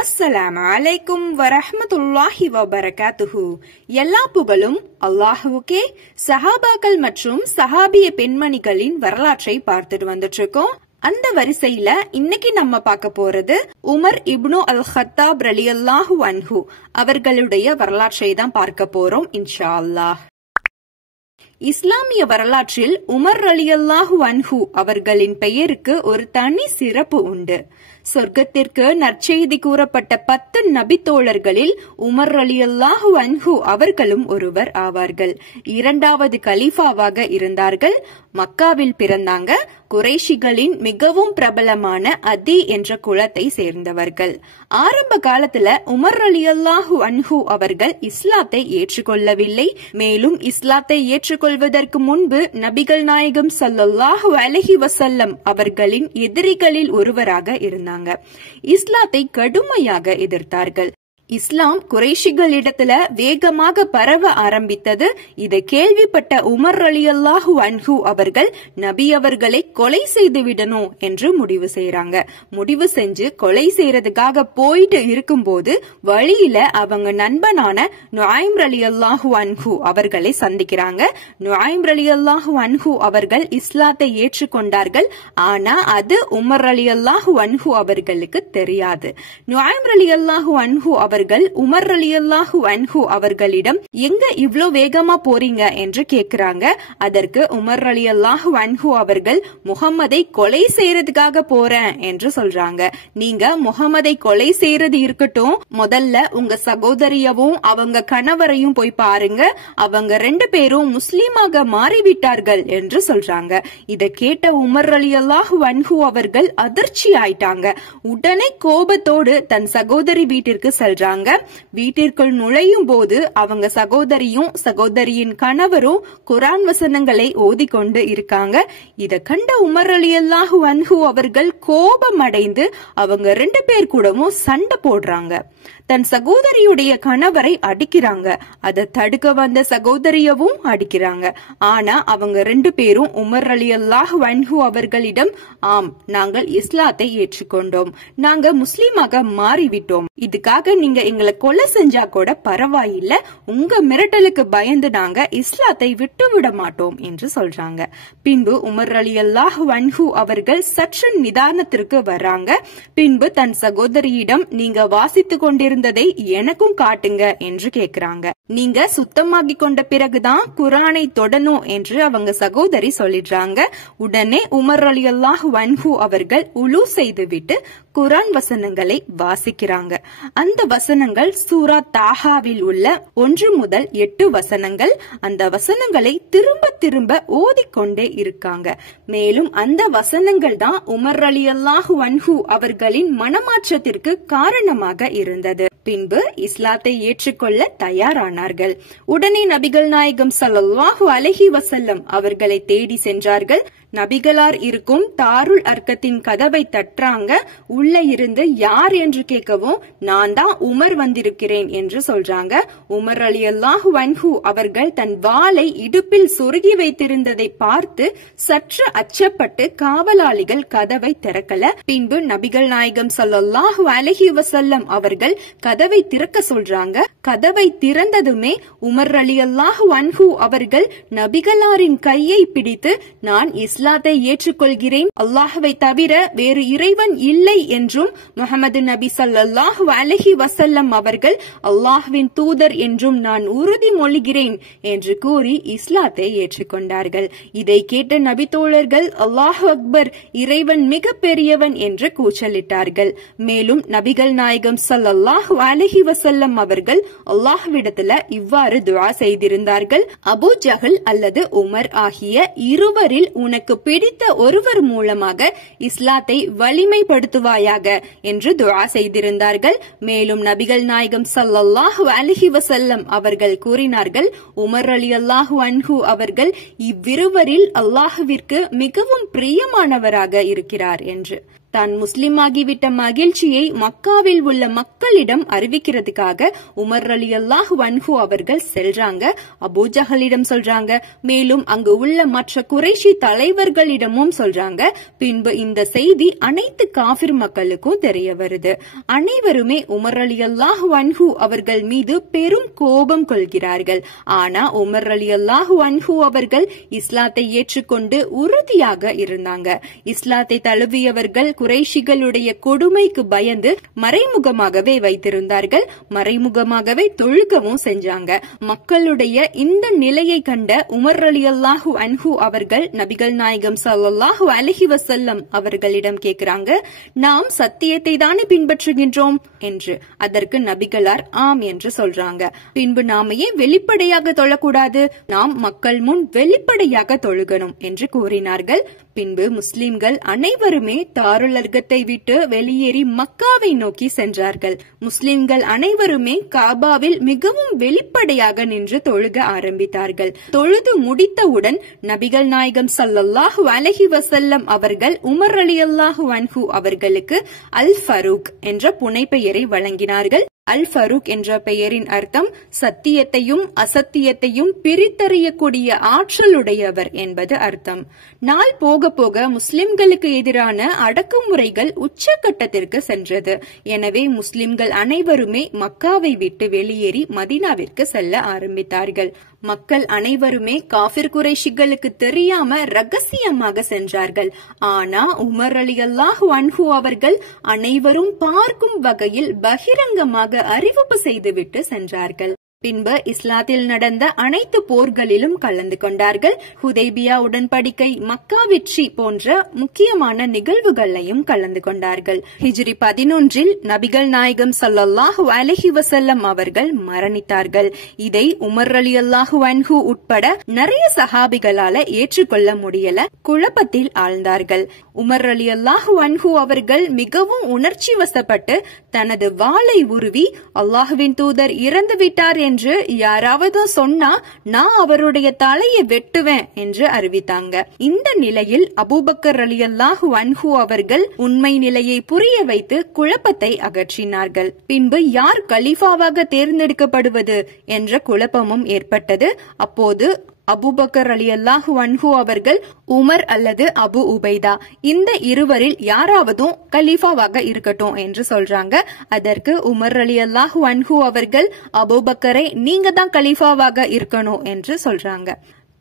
அஸ்ஸலாமு அலைக்கும் வரஹ்மத்துல்லாஹி வபரகாத்துஹு. எல்லா புகழும் அல்லாஹுவுக்கே. சஹாபாக்கள் மற்றும் சஹாபிய பெண்மணிகளின் வரலாற்றை பார்த்துட்டு வந்துட்டு இருக்கோம். அந்த வரிசையில இன்னைக்கு நம்ம பார்க்க போறது உமர் இப்னு அல் ஹத்தாப் ரலியல்லாஹு அன்ஹு அவர்களுடைய வரலாற்றை தான் பார்க்க போறோம் இன்ஷா அல்லாஹ். இஸ்லாமிய வரலாற்றில் உமர் ரலியல்லாஹு அன்ஹு அவர்களின் பெயருக்கு ஒரு தனி சிறப்பு உண்டு. சொர்க்கத்திற்கு நற்செய்தி கூறப்பட்ட 10 நபித்தோழர்களில் உமர் ரலியல்லாஹு அன்ஹு அவர்களும் ஒருவர் ஆவார்கள். இரண்டாவது கலீஃபாவாக இருந்தார்கள். மக்காவில் பிறந்தாங்க. குறைஷிகளின் மிகவும் பிரபலமான அதி என்ற குலத்தை சேர்ந்தவர்கள். ஆரம்ப காலத்துல உமர் ரலியல்லாஹு அன்ஹு அவர்கள் இஸ்லாத்தை ஏற்றுக்கொள்ளவில்லை. மேலும் இஸ்லாத்தை ஏற்றுக்கொள்வதற்கு முன்பு நபிகள் நாயகம் ஸல்லல்லாஹு அலைஹி வஸல்லம் அவர்களின் எதிரிகளில் ஒருவராக இருந்தாங்க. இஸ்லாத்தை கடுமையாக எதிர்த்தார்கள். இஸ்லாம் குறைஷிகளிடத்துல வேகமாக பரவ ஆரம்பித்தது. இதை கேள்விப்பட்ட உமர் ரலியல்லாஹு அன்ஹு அவர்கள் நபி அவர்களை கொலை செய்து விடணும் என்று முடிவு செய்யறாங்க. முடிவு செஞ்சு கொலை செய்யறதுக்காக போயிட்டு இருக்கும்போது வழியில அவங்க நண்பனான நுஐம் ரலியல்லாஹு அன்ஹு அவர்களை சந்திக்கிறாங்க. நுஐம் ரலியல்லாஹு அன்ஹு அவர்கள் இஸ்லாத்தை ஏற்றுக்கொண்டார்கள். ஆனா அது உமர் ரலியல்லாஹு அன்ஹு அவர்களுக்கு தெரியாது. நுஐம் ரலியல்லாஹு அன்ஹு உமர் ரலியல்லாஹு அன்ஹு அவர்களிடம் எங்க இவ்ளோ வேகமா போறீங்க என்று கேக்குறாங்க. அதற்கு உமர் ரலியல்லாஹு அன்ஹு அவர்கள் முஹம்மதை கொலை செய்யறதுக்காக போறேன் என்று சொல்றாங்க. நீங்க முஹம்மதை கொலை செய்யறது இருக்கட்டும், முதல்ல உங்க சகோதரியவும் அவங்க கணவரையும் போய் பாருங்க. அவங்க 2 பேரும் முஸ்லீமாக மாறிவிட்டார்கள் என்று சொல்றாங்க. இதை கேட்ட உமர் ரலியல்லாஹு அன்ஹு அவர்கள் அதிர்ச்சி ஆயிட்டாங்க. உடனே கோபத்தோடு தன் சகோதரி வீட்டிற்கு செல்றாங்க. வீட்டிற்குள் நுழையும் போது அவங்க சகோதரியும் சகோதரியின் கணவரும் குர்ஆன் வசனங்களை ஓதிக்கொண்டு இருக்காங்க. இத கண்ட உமர் ரலியல்லாஹு அன்ஹு அவர்கள் கோபமடைந்து அவங்க 2 பேர் கூடவும் சண்டை போடுறாங்க. தன் சகோதரியுடைய கணவரை அடிக்கிறாங்க. அதை தடுக்க வந்த சகோதரியவும் அடிக்கிறாங்க. ஆனா அவங்க 2 பேரும் உமர் ரலியல்லாஹு அன்ஹு அவர்களிடம், ஆம், நாங்கள் இஸ்லாத்தை ஏற்றுக்கொண்டோம், நாங்க முஸ்லீமாக மாறிவிட்டோம், இதுக்காக நீங்க எங்களை கொலை செஞ்சா கூட பரவாயில்ல, உங்க மிரட்டலுக்கு பயந்து நாங்க இஸ்லாத்தை விட்டு விட மாட்டோம் என்று சொல்றாங்க. பின்பு உமர் ரலியல்லாஹு அன்ஹு அவர்கள் சற்று நிதானத்திற்கு வர்றாங்க. பின்பு தன் சகோதரியிடம், நீங்க வாசித்துக் கொண்டிருந்ததை எனக்கும் காட்டுங்க என்று கேக்குறாங்க. நீங்க சுத்தமாகி கொண்ட பிறகுதான் குர்ஆனை தொடணும் என்று அவங்க சகோதரி சொல்லிடுறாங்க. உடனே உமர் ரலியல்லாஹு அன்ஹு அவர்கள் உலு செய்துவிட்டு குர்ஆன் வசனங்களை வாசிக்கிறாங்க. அந்த வசனங்கள் சூரா தாஹாவில் உள்ள 1 முதல் 8 வசனங்கள். அந்த வசனங்களை திரும்ப திரும்ப ஓதிக்கொண்டே இருக்காங்க. மேலும் அந்த வசனங்கள் தான் உமர் ரலியல்லாஹு அன்ஹு அவர்களின் மனமாற்றத்திற்கு காரணமாக இருந்தது. பின்பு இஸ்லாத்தை ஏற்றுக்கொள்ள தயாரானார்கள். உடனே நபிகள் நாயகம் ஸல்லல்லாஹு அலைஹி வஸல்லம் அவர்களை தேடி சென்றார்கள். நபிகளார் இருக்கும் தாருல் அர்க்கத்தின் கதவை தட்டுறாங்க. உள்ள இருந்து யார் என்று கேட்கவும், நான் தான் உமர் வந்திருக்கிறேன் என்று சொல்றாங்க. உமர் ரலியல்லாஹு அன்ஹு அவர்கள் தன் வாளை இடுப்பில் சொருகி வைத்திருந்ததை பார்த்து சற்று அச்சப்பட்டு காவலாளிகள் கதவை திறக்கல. பின்பு நபிகள் நாயகம் ஸல்லல்லாஹு அலைஹி வஸல்லம் அவர்கள் கதவை திறக்க சொல்றாங்க. கதவை திறந்ததுமே உமர் ரலியல்லாஹு அன்ஹு அவர்கள் நபிகளாரின் கையை பிடித்து, நான் இஸ்லாத்தை ஏற்றுக்கொள்கிறேன், அல்லாஹ்வை தவிர வேறு இறைவன் இல்லை என்றும் முஹம்மது நபி ஸல்லல்லாஹு அலைஹி வஸல்லம் அவர்கள் அல்லாஹ்வின் தூதர் என்றும் நான் உறுதிமொழிகிறேன் என்று கூறி இஸ்லாத்தை ஏற்றுக்கொண்டார்கள். இதை கேட்ட நபி தோழர்கள் அல்லாஹு அக்பர், இறைவன் மிக பெரியவன் என்று கூச்சலிட்டார்கள். மேலும் நபிகள் நாயகம் ஸல்லல்லாஹு அலைஹி வஸல்லம் அவர்கள் அல்லாஹ்விடத்துல இவ்வாறு துஆ செய்திருந்தார்கள். அபூ ஜஹல் அல்லது உமர் ஆகிய இருவரில் உனக்கு பிடித்த ஒருவர் மூலமாக இஸ்லாத்தை வலிமைப்படுத்துவாயாக என்று துஆ செய்திருந்தார்கள். மேலும் நபிகள் நாயகம் ஸல்லல்லாஹு அலைஹி வஸல்லம் அவர்கள் கூறினார்கள், உமர் ரலியல்லாஹு அன்ஹு அவர்கள் இவ்விருவரில் அல்லாஹ்விற்கு மிகவும் பிரியமானவராக இருக்கிறார் என்று. தான் முஸ்லிம் ஆகிவிட்ட மகிழ்ச்சியை மக்காவில் உள்ள மக்களிடம் அறிவிக்கிறதுக்காக உமர் ரலியல்லாஹு அன்ஹு அவர்கள் செல்றாங்க. அபூஜஹலிடம் சொல்றாங்க. மேலும் அங்கு உள்ள மற்ற குறைஷி தலைவர்களிடமும் சொல்றாங்க. பின்பு இந்த செய்தி அனைத்து காஃபிர் மக்களுக்கும் தெரிய வருது. அனைவருமே உமர் ரலியல்லாஹு அன்ஹு அவர்கள் மீது பெரும் கோபம் கொள்கிறார்கள். ஆனா உமர் ரலியல்லாஹு அன்ஹு அவர்கள் இஸ்லாத்தை ஏற்றுக்கொண்டு உறுதியாக இருந்தாங்க. இஸ்லாத்தை தழுவியவர்கள் குறைஷிகளுடைய கொடுமைக்கு பயந்து மறைமுகமாகவே வைத்திருந்தார்கள். மறைமுகமாகவே தொழுகவும் செஞ்சாங்க. மக்களுடைய இந்த நிலையை கண்ட உமர் ரலியல்லாஹு அன்ஹு அவர்கள் நபிகள் நாயகம் ஸல்லல்லாஹு அலைஹி வஸல்லம் அவர்களிடம் கேக்குறாங்க, நாம் சத்தியத்தை தானே பின்பற்றுகின்றோம் என்று. அதற்கு நபிகளார் ஆம் என்று சொல்றாங்க. பின்பு நாம ஏன் வெளிப்படையாக தொழக்கூடாது? நாம் மக்கள் முன் வெளிப்படையாக தொழுகணும் என்று கூறினார்கள். பின்பு முஸ்லிம்கள் அனைவருமே தாருல் அர்கத்தை விட்டு வெளியேறி மக்காவை நோக்கி சென்றார்கள். முஸ்லிம்கள் அனைவருமே காபாவில் மிகவும் வெளிப்படையாக நின்று தொழுக ஆரம்பித்தார்கள். தொழுது முடித்தவுடன் நபிகள் நாயகம் ஸல்லல்லாஹு அலைஹி வஸல்லம் அவர்கள் உமர் ரலியல்லாஹு அன்ஹு அவர்களுக்கு அல் ஃபரூக் என்ற புனைப்பெயரை வழங்கினார்கள். அல் ஃபரூக் என்ற பெயரின் அர்த்தம் சத்தியத்தையும் அசத்தியத்தையும் பிரித்தறியக்கூடிய ஆற்றலுடையவர் என்பது அர்த்தம். நாள் போக போக முஸ்லிம்களுக்கு எதிரான அடக்குமுறைகள் உச்சகட்டத்திற்கு சென்றது. எனவே முஸ்லிம்கள் அனைவருமே மக்காவை விட்டு வெளியேறி மதீனாவிற்கு செல்ல ஆரம்பித்தார்கள். மக்கள் அனைவருமே காஃபிர் குறைஷிகளுக்கு தெரியாம ரகசியமாக சென்றார்கள். ஆனா உமர் ரலியல்லாஹு அன்ஹு அவர்கள் அனைவரும் பார்க்கும் வகையில் பகிரங்கமாக அறிவிப்பு செய்துவிட்டு சென்றார்கள். பின்பு இஸ்லாத்தில் நடந்த அனைத்து போர்களிலும் கலந்து கொண்டார்கள். ஹுதைபியா உடன்படிக்கை, மக்கா வெற்றி போன்ற முக்கியமான நிகழ்வுகளையும் கலந்து கொண்டார்கள். ஹிஜ்ரி 11 நபிகள் நாயகம் ஸல்லல்லாஹு அலைஹி வஸல்லம் அவர்கள் மரணித்தார்கள். இதை உமர் ரலியல்லாஹு அன்ஹு உட்பட நிறைய சஹாபிகளால ஏற்றுக்கொள்ள முடியல. குழப்பத்தில் ஆழ்ந்தார்கள். உமர் ரலியல்லாஹு அன்ஹு அவர்கள் மிகவும் உணர்ச்சி வசப்பட்டு தனது வாளை உருவி அல்லாஹ்வின் தூதர் இறந்து விட்டார் என்று யாராவது சொன்னா நான் அவருடைய தலையை வெட்டுவேன் என்று அறிவித்தாங்க. இந்த நிலையில் அபூபக்கர் ரலியல்லாஹு அன்ஹு அவர்கள் உண்மை நிலையை புரிய வைத்து குழப்பத்தை அகற்றினார்கள். பின்பு யார் கலீஃபாவாக தேர்ந்தெடுக்கப்படுவது என்ற குழப்பமும் ஏற்பட்டது. அப்போது அபூபக்கர் ரலியல்லாஹு அன்ஹு அவர்கள் உமர் அல்லது அபு உபைதா இந்த இருவரில் யாராவது கலீஃபாவாக இருக்கட்டும் என்று சொல்றாங்க. அதற்கு உமர் ரலியல்லாஹு அன்ஹு அவர்கள் அபூபக்கரை நீங்க தான் கலீஃபாவாக இருக்கணும் என்று சொல்றாங்க.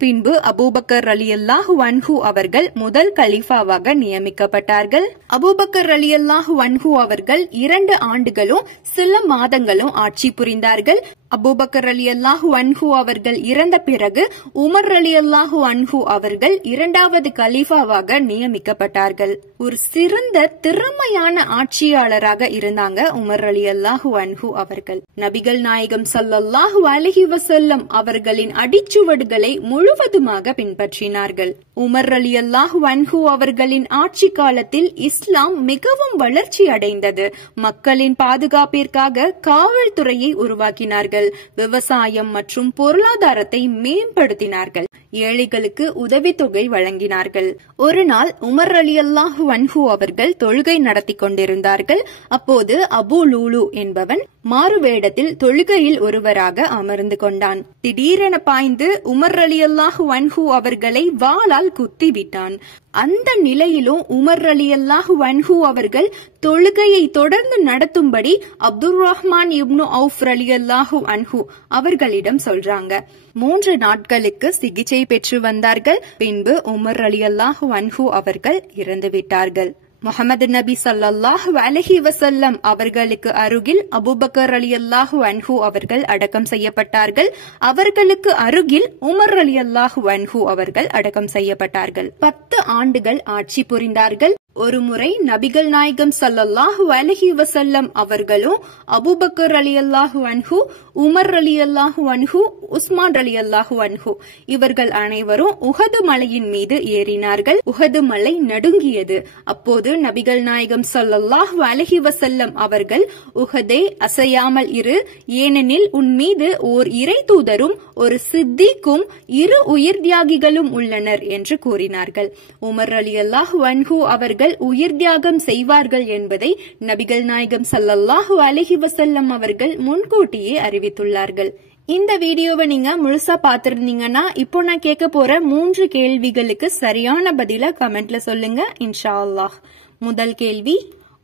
பின்பு அபூபக்கர் ரலியல்லாஹு அன்ஹு அவர்கள் முதல் கலீஃபாவாக நியமிக்கப்பட்டார்கள். அபூபக்கர் ரலியல்லாஹு அன்ஹு அவர்கள் 2 ஆண்டுகளும் சில மாதங்களும் ஆட்சி புரிந்தார்கள். அபூபக்கர் ரலியல்லாஹு அன்ஹு அவர்கள் இறந்த பிறகு உமர் ரலியல்லாஹு அன்ஹு அவர்கள் 2வது கலீஃபாவாக நியமிக்கப்பட்டார்கள். ஒரு சிறந்த திறமையான ஆட்சியாளராக இருந்தாங்க உமர் ரலியல்லாஹு அன்ஹு அவர்கள். நபிகள் நாயகம் ஸல்லல்லாஹு அலைஹி வஸல்லம் அவர்களின் அடிச்சுவடுகளை முழுவதுமாக பின்பற்றினார்கள். உமர் ரலியல்லாஹு அன்ஹு அவர்களின் ஆட்சி காலத்தில் இஸ்லாம் மிகவும் வளர்ச்சி அடைந்தது. மக்களின் பாதுகாப்பிற்காக காவல்துறையை உருவாக்கினார்கள். விவசாயம் மற்றும் பொருளாதாரத்தை மேம்படுத்தினார்கள். ஏழைகளுக்கு உதவித்தொகை வழங்கினார்கள். ஒரு நாள் உமர் ரலியல்லாஹு அன்ஹு அவர்கள் தொழுகை நடத்தி கொண்டிருந்தார்கள். அப்போது அபு லூலு என்பவன் மாறுவேடத்தில் தொழுகையில் ஒருவராக அமர்ந்து கொண்டான். திடீரென பாய்ந்து உமர் ரலியல்லாஹு அன்ஹு அவர்களை வாளால் குத்தி விட்டான். அந்த நிலையிலும் உமர் ரலியல்லாஹு அன்ஹு அவர்கள் தொழுகையை தொடர்ந்து நடத்தும்படி அப்துர் ரஹ்மான் இப்னு அவுஃப் ரலியல்லாஹு அன்ஹு அவர்களிடம் சொல்றாங்க. 3 நாட்களுக்கு சிகிச்சை பெற்று வந்தார்கள். பின்பு உமர் ரலியல்லாஹு அன்ஹு அவர்கள் இறந்துவிட்டார்கள். முஹம்மது நபி ஸல்லல்லாஹு அலைஹி வஸல்லம் அவர்களுக்கு அருகில் அபூபக்கர் ரலியல்லாஹு அன்ஹு அவர்கள் அடக்கம் செய்யப்பட்டார்கள். அவர்களுக்கு அருகில் உமர் ரலியல்லாஹு அன்ஹு அவர்கள் அடக்கம் செய்யப்பட்டார்கள். 10 ஆண்டுகள் ஆட்சி புரிந்தார்கள். ஒருமுறை நபிகள் நாயகம் ஸல்லல்லாஹு அலைஹி வஸல்லம் அவர்களும் அபூபக்கர் ரலியல்லாஹு அன்ஹு, உமர் ரலியல்லாஹு அன்ஹு, உஸ்மான் ரலியல்லாஹு அன்ஹு இவர்கள் அனைவரும் உஹது மலையின் மீது ஏறினார்கள். உஹது மலை நடுங்கியது. அப்போது நபிகள் நாயகம் ஸல்லல்லாஹு அலைஹி வஸல்லம் அவர்கள், உஹதே அசையாமல் இரு, ஏனெனில் உன் மீது ஓர் இறை தூதரும் ஒரு சித்திக்கும் 2 உயிர் தியாகிகளும் உள்ளனர் என்று கூறினார்கள். உமர் ரலியல்லாஹு அன்ஹு அவர்கள் அவர்கள் உயிர் தியாகம் செய்வார்கள் என்பதை நபிகள் நாயகம் ஸல்லல்லாஹு அலைஹி வஸல்லம் அவர்கள் முன்கூட்டியே அறிவித்துள்ளார்கள். இந்த வீடியோவை நீங்க முழுசா பாத்திருந்தீங்கன்னா இப்போ நான் கேட்க போற 3 கேள்விகளுக்கு சரியான பதில கமெண்ட்ல சொல்லுங்க இன்ஷா அல்லாஹ். முதல் கேள்வி,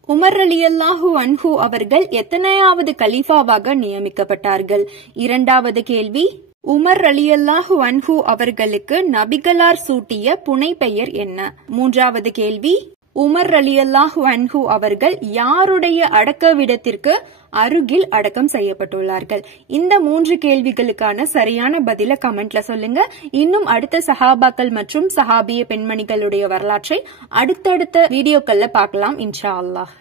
உமர் ரலியல்லாஹு அன்ஹு அவர்கள் எத்தனையாவது கலீஃபாவாக நியமிக்கப்பட்டார்கள்? இரண்டாவது கேள்வி, உமர் ரலியல்லாஹு அன்ஹு அவர்களுக்கு நபிகளார் சூட்டிய புனைப்பெயர் என்ன? மூன்றாவது கேள்வி, உமர் ரலியல்லாஹு அன்ஹு அவர்கள் யாருடைய அடக்கவிடத்திற்கு அருகில் அடக்கம் செய்யப்பட்டுள்ளார்கள்? இந்த 3 கேள்விகளுக்கான சரியான பதில கமெண்ட்ல சொல்லுங்க. இன்னும் அடுத்த சஹாபாக்கள் மற்றும் சஹாபிய பெண்மணிகளுடைய வரலாற்றை அடுத்தடுத்த வீடியோக்கள்ல பார்க்கலாம் இன்ஷா அல்லாஹ்.